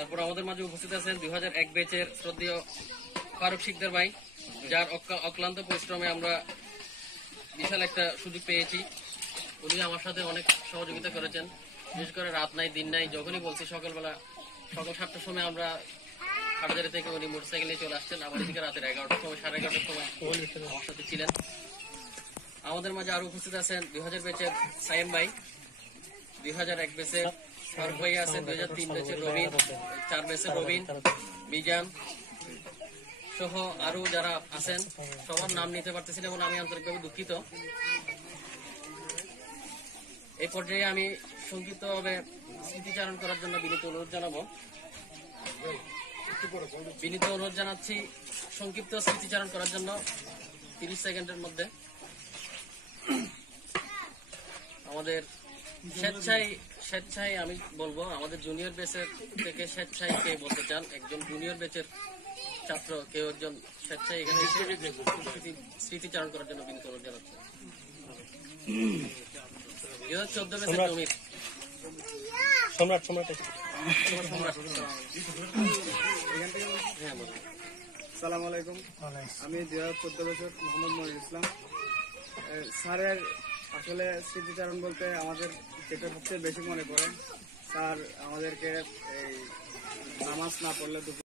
তারপর আমাদের মাঝে উপস্থিত আছেন 2001 ব্যাচের শ্রদ্ধেয় ফারুক শিকদার ভাই, যার অক্লান্ত পরিশ্রমে আমরা বিশাল একটা সুযোগ পেয়েছি। উনি আমার সাথে অনেক সহযোগিতা করেছেন, বিশেষ করে রাত নাই দিন নাই, যখনই বলছি সকাল 7টার সময় আমরা হাটজারি থেকে উনি মোটরসাইকেল নিয়ে চলে আসছেন, আবার এদিকে রাতের 11টার সময় 11:30টার সময় আমার সাথে ছিলেন। আমাদের মাঝে আরো উপস্থিত আছেন 2000 ব্যাচের সাইম ভাই, 2001 ব্যাচের ফারুক ভাই আছেন, 2003 ব্যাচের রবিন, 4 ব্যাচের রবিন, মিজান সহ আরো যারা আছেন সবার নাম নিতে পারতেছি না এবং আমি আন্তরিকভাবে দুঃখিত। এই পর্যায়ে আমি সংক্ষিপ্তভাবে স্মৃতিচারণ করার জন্য বিনীত অনুরোধ জানাচ্ছি সংক্ষিপ্ত স্মৃতিচারণ করার জন্য 30 সেকেন্ডের মধ্যে। আমাদের স্বেচ্ছায় আমি বলবো, আমাদের জুনিয়র ব্যাচের থেকে স্বেচ্ছায় কে বলতে চান? একজন জুনিয়র ব্যাচের ছাত্র কেউ একজন স্বেচ্ছায় এখানে স্মৃতিচারণ করার জন্য বিনীত অনুরোধ জানাচ্ছি। 2014 ব্যাচের জমির সম্রাট। সালাম আলাইকুম, আমি 2014 বছর মোহাম্মদ মনির ইসলাম। স্যারের আসলে স্মৃতিচারণ বলতে আমাদের যেটা সবচেয়ে বেশি মনে পড়ে, স্যার আমাদেরকে এই নামাজ না পড়লে